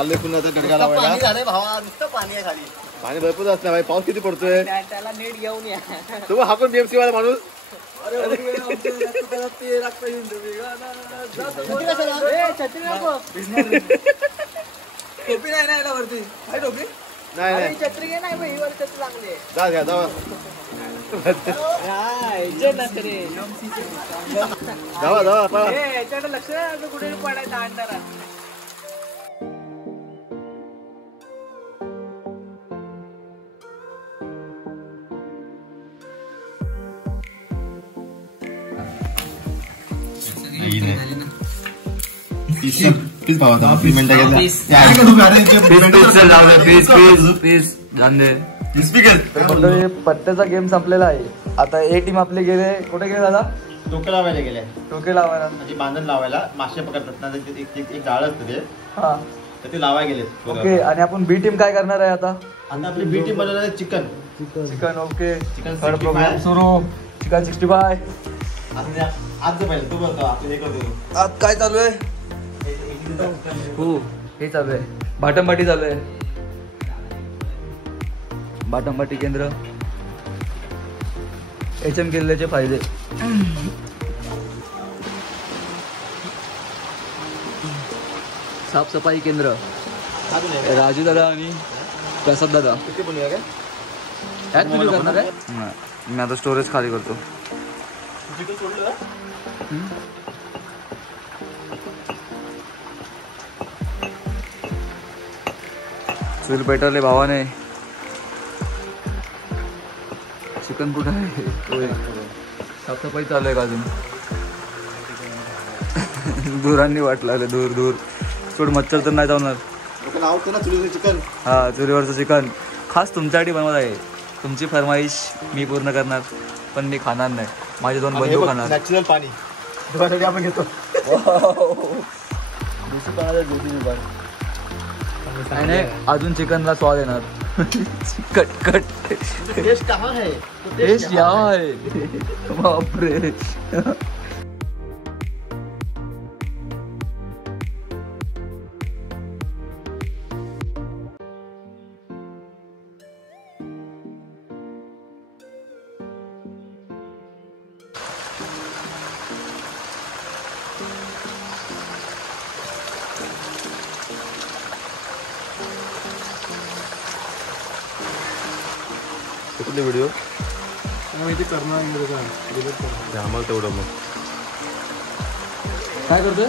चाललोय पुन्हा आता गडगा लावायला. पाणी झालंय भावा, नुसतं पाणी आहे खाली. पाणी भरपूर असणार भाई. पाऊस किती पडतोय. त्याला नीट घेऊन या. तुम्ही हा कोण बीएमसी वाला माणूस. टोपी नाही ना याला वरती. काय टोपी नाही छत्री घे नाही भाई, वर छत्री लागले. जा घ्या जावा जावा जावा. याच्याकडे लक्ष द्या, कुठे पडायचं अंधारात. प्लीज भावा पेमेंट पत्त्याचा गेम संपलेला आहे. आता ए टीम आपले गेले कुठे गेले दादा. टोके लावायला गेले. टोके लावायला म्हणजे बांधण लावायला. मासे पकडतात ना, एक जाळ असतं ते. हा तर ते लावायला गेले. ओके. आणि आपण बी टीम काय करणार आहे आता. आता आपली बी टीम बनवणार आहे चिकन. ओके. चिकन प्रोग्राम सुरू. चिकन 65. आज पाहिजे तू बघतो आपले करतो. आज काय चालू आहे. हो हे चालू आहे. बाटमबाटी चालू आहे. बाटमबाटी केंद्र. HM किल्ल्याचे फायदे. साफसफाई केंद्र. राजू दादा आणि प्रसाद दादा. ॲड व्हिडिओ करणार आहे. मी आता स्टोरेज खाली करतो. चूल पेटवले भावाने. चिकन कुठं आहे. साफसफाई चालू आहे का अजून. दुरांनी वाट लागले. दूर दूर थोड मच्छर तर नाही जाणार. चिकन. हा चुलीवरचं चिकन खास तुमच्यासाठी बनवत आहे. तुमची फरमाईश मी पूर्ण करणार, पण मी खाणार नाही. माझे 2 बंधू खाणार. नॅचरल पाणी आपण घेतो. नाही अजून चिकनला स्वाद येणार. Cut cut. टेस्ट कहाँ है. टेस्ट यहाँ है. बापरे. कुठले व्हिडिओ आम्हाला तेवढं. मग काय करतोय.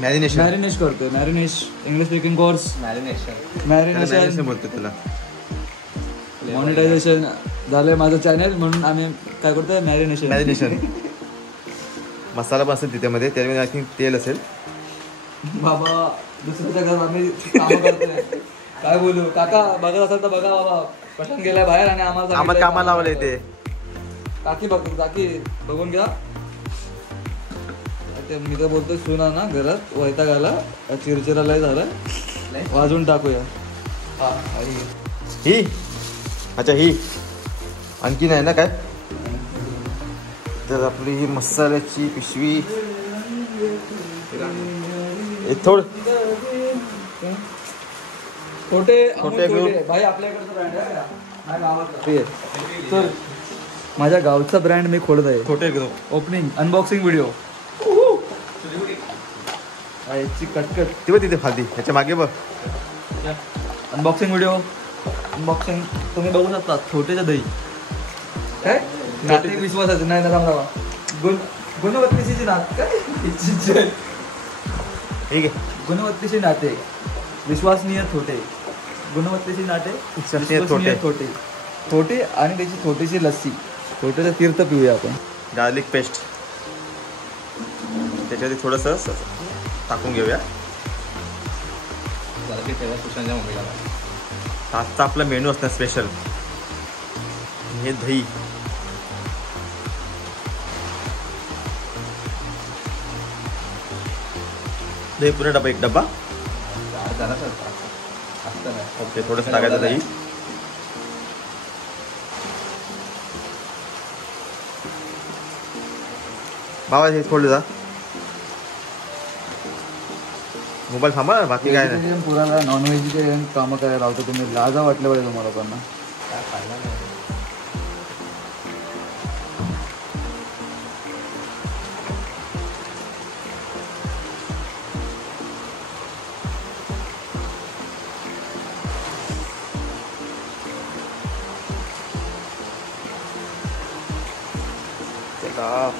मॅरिनेशन मॅरिनेश करतोय. मॅरिनेश इंग्लिश स्पीकिंग कोर्स. मॅरिनेशन बोलतो तुला. मॉनिटायझेशन झालंय माझं चॅनल, म्हणून आम्ही काय करतोय मॅरिनेशन. मसाला पण असेल त्याच्यामध्ये. त्याच्यामध्ये आय थिंक तेल असेल. बाबा दुसऱ्याच्या घरात आम्ही कामं करतोय. काय बोलू काका. बघत असाल तर बघा बाबा. पटकन गेलाय बाहेर आणि आम्हाला कामाला लावलंय ते. काकी बघून घ्या. मी तर बोलतोय सुना ना घरात वैताग आला. चिरचिरा लय झालं. वाजून टाकूया. ही अच्छा ही आणखी नाही ना काय. तर आपली ही मसाल्याची पिशवी. थोड खोटे भाई आपल्याकडचं ब्रँड आहे. तर माझ्या गावचा ब्रँड मी खोलत आहे. खोटे ओपनिंग अनबॉक्सिंग व्हिडिओ. कटकट ती बघ तिथे खाली ह्याच्या मागे बघ. Unboxing video. अनबॉक्सिंग तुम्ही बघू शकता. छोटेच्या दही काय नाते विश्वासाचे नाही ना. गुणवत्तेची नात काय. ठीक आहे. गुणवत्तेची नाते विश्वासनीय थोटे. गुणवत्तेची नाते विश्वसनीय थोटे. थोटे आणि त्याची छोटीशी लस्सी. छोटेचं तीर्थ पिऊया आपण. गार्लिक पेस्ट त्याच्यामध्ये थोडंसं टाकून घेऊया. आजचा आपला मेनू असणार स्पेशल. हे दही. दही पूर्ण डबा. एक डबा. ओके थोडंसं टाकायचं दही. भावा हे थोडं जा. मोबाईल थांबा बाकी काय नाही. व्हेजिटेरियन पुराला नॉन व्हेजिटेरियन कामं करायला लावतो तुम्ही. लाजा वाटलं पाहिजे तुम्हाला लोकांना.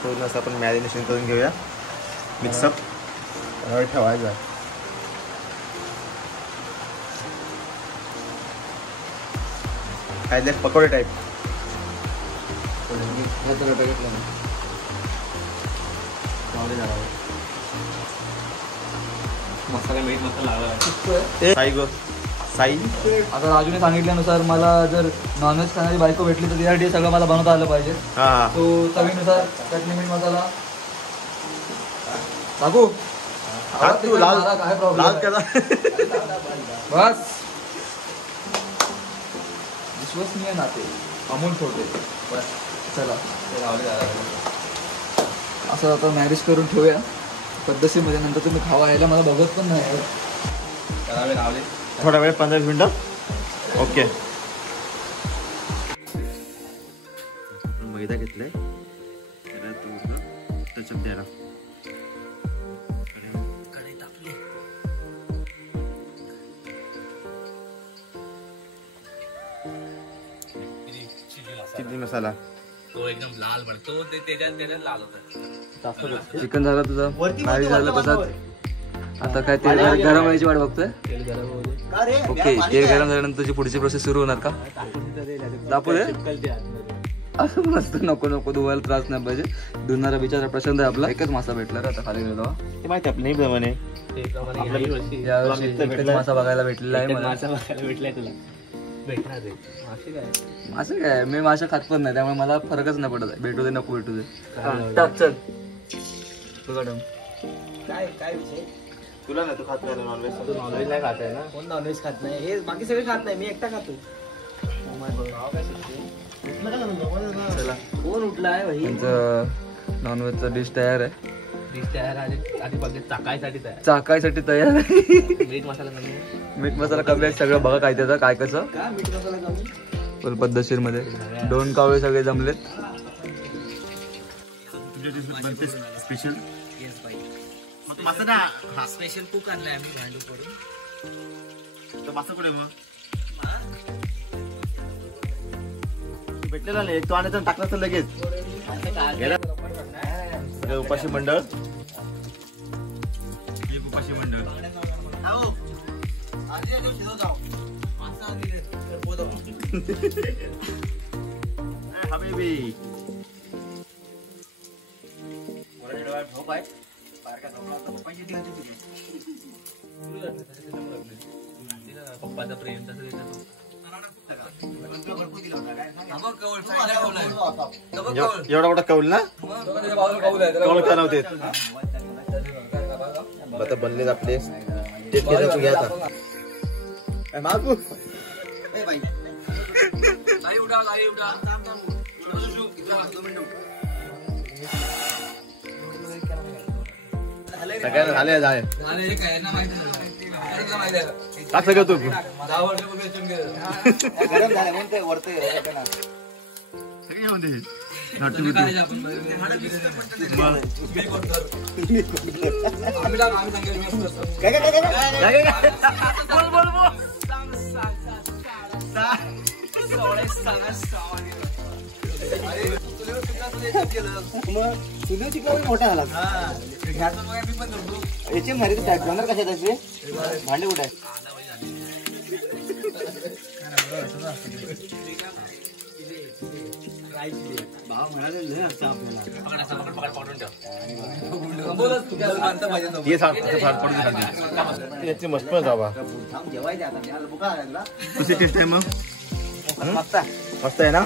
पूर्ण असं आपण मॅरिनेशन करून घेऊया. मिक्सअप ठेवायचा. काय पकोडे टाईप. मसाला मीठ मसाला लागला. साई गो साई. आता राजूने सांगितल्यानुसार मला जर नॉनव्हेज खाणारी बायको भेटली तर त्यासाठी सगळं मला बनवता आलं पाहिजे. हा तो चवीनुसार चटणी मीठ मसाला टाकू. लाल काय लाल प्रॉब्लेम करा. बस. विश्वसनीय नाते अमोल छोटे. बस चला असं आता मॅरिज करून ठेवूया पद्धतीमध्ये. नंतर तुम्ही खावा यायला मला बघत पण नाही. थोडा वेळ 15 मिनिटं. ओके. मैदा घेतलाय त्याला थोडं टचअप द्यायला. चिली मसाला तो एकदम लाल बनतो. ते त्याच्यात लाल होतं. चिकन झालं तुझं मॅरिज झालं तसंच. आता काय तेल गरम व्हायची वाट बघतोय. ओके तेल गरम झाल्यानंतर तुझी पुढची प्रोसेस सुरू होणार का. दाखवू दे. असं मस्त नको नको धुवायला त्रास नाही पाहिजे. धुणारा बिचारा प्रशांत आहे आपला. एकच मासा भेटला रे आता खाली गेलो. ते माहिती आपलं नाही प्रमाणे यावर्षी एकच मासा बघायला भेटलेला आहे मला. भेटलाय तुला. भेटणार रे. मासे काय मी मासे खात पण नाही त्यामुळे मला फरकच नाही पडत. भेटू दे नको भेटू दे. टाक चल. काय काय विषय. तुला नाही तू खात नाही नॉनव्हेज. नॉनव्हेज नाही खात आहे ना. कोण नॉनव्हेज खात नाही. हे बाकी सगळे खात नाही. मी एकटा खातो. चला कोण उठला आहे भाई. त्यांचं नॉनव्हेजचा डिश तयार आहे. डिश तयार आहे. आधी बघ चाकायसाठी तयार. चाकायसाठी तयार आहे. मीठ मसाला कमी. मीठ मसाला कमी आहे. सगळं बघा काय त्याचं काय कसं का मीठ मसाला कमी. फुल पद्धतशीर मध्ये 2 कावळे सगळे जमलेत. स्पेशल येस बाई. मासा ना स्पेशल कुक आणलाय आम्ही भांडूप करून. मासा कुठे मग भेटलेला नाही. तो आणायचा टाकला तर लगेच उपाशी मंडळ. उपाशी मंडळ हबीबी. पप्पाचा प्रेम तसं. एवढा मोठा कौल ना. कौल का नव्हते आता बनलेत आपले. टेस्ट केलं तू घ्या आता. मागू सगळ्यांना झाले झाले. टाक सगळं तू. मोठा झाला याची मारी कशा भांडे कुठे याची मस्त जावा. कशी टेस्ट आहे मग. मस्त आहे ना.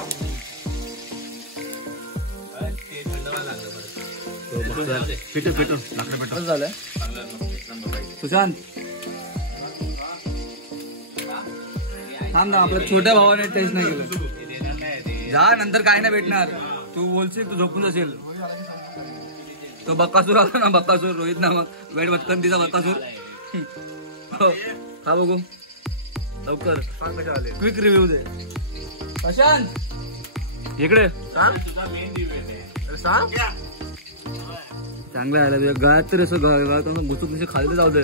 पेटो पेटो लाकडं पेटो झालंय. सुशांत थांब ना. आपल्या छोट्या भावाने टेस्ट नाही केलं. जा नंतर काय नाही भेटणार. तू बोलशील तू झोपून जाशील. तो बक्कासूर आला ना. बक्कासूर रोहित नामक वेड बत्कंतीचा बक्कासूर खा बघू लवकर क्विक रिव्ह्यू दे प्रशांत इकडे चांगला आहे गाळात तर असं गाळात गुचूक तसे खाली जाऊ दे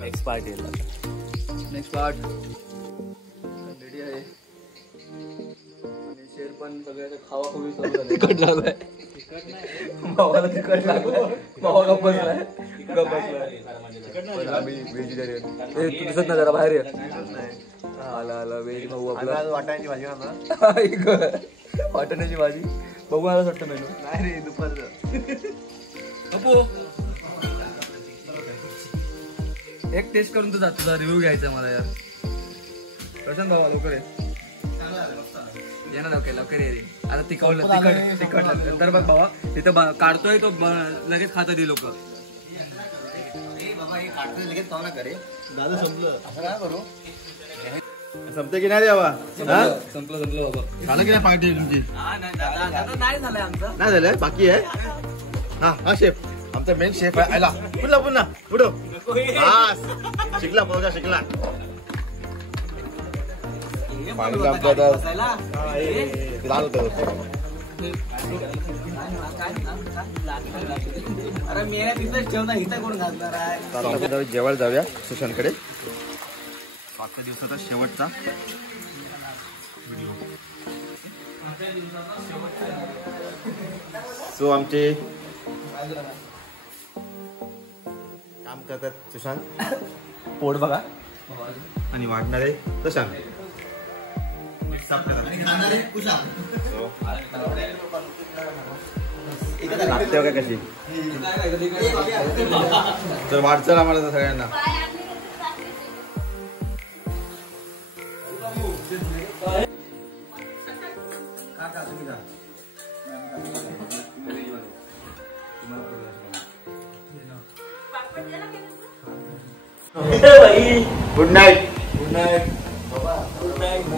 नेक्स्ट पार्ट रेडी आहे आणि शेर पण सगळ्याचं खावा खुवी चालू झालं तिखट झालंय भावाला तिखट लागलं भावा गप्प बसलाय आम्ही व्हेजिटेरियन तू दिसत ना जरा बाहेर ये आला व्हेज भाऊ आपला वाटाण्याची भाजी वाटाण्याची भाजी बघू आलाच वाटतं मेनू नाही रे दुपारचं एक टेस्ट करून तुझा रिव्ह्यू घ्यायचा मला यार प्रशांत भावा लवकर ये ना लवकर ये रे आता तिखट तर बघ भावा तिथं काढतोय तो लगेच खात ती लोक संपते की नाही द्यावा संपलं बाबा झालं की नाही पार्टी तुमची नाही झालंय आमचं नाही झालं बाकी आहे हा शेफ आमचा मेन शेफ आहे आला पुन्हा पुढं शिकला पोरगा शिकला जेवायला जाऊया सुशांतकडे 5 दिवसाचा शेवटचा सो आमचे काम करतात सुशांत पोट बघा आणि वाढणारे सुशांत साफ करतात लागते का कशी तर वाटचाल आम्हाला तर सगळ्यांना good night good night good night